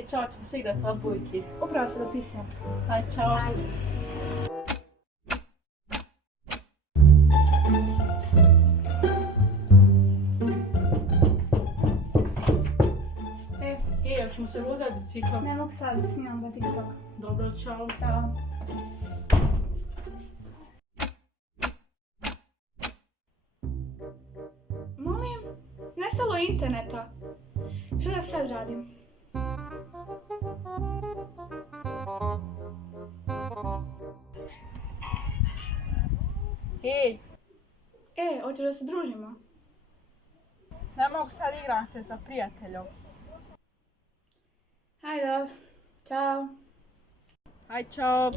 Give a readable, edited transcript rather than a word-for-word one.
Čao, ćemo se igrati odbojki. Upravo se dopisujem. Aj, čao. Ajde. Još ćemo se vozati biciklom. Ne mogu sad, snimam za TikTok. Dobro, čao. Ćao. Molim, nestalo je interneta. Što da sad radim? Ej, Hoćeš da se družimo? ne mogu sad igram se sa prijateljom. Hajde, dobro. Ćao. Aj, čao.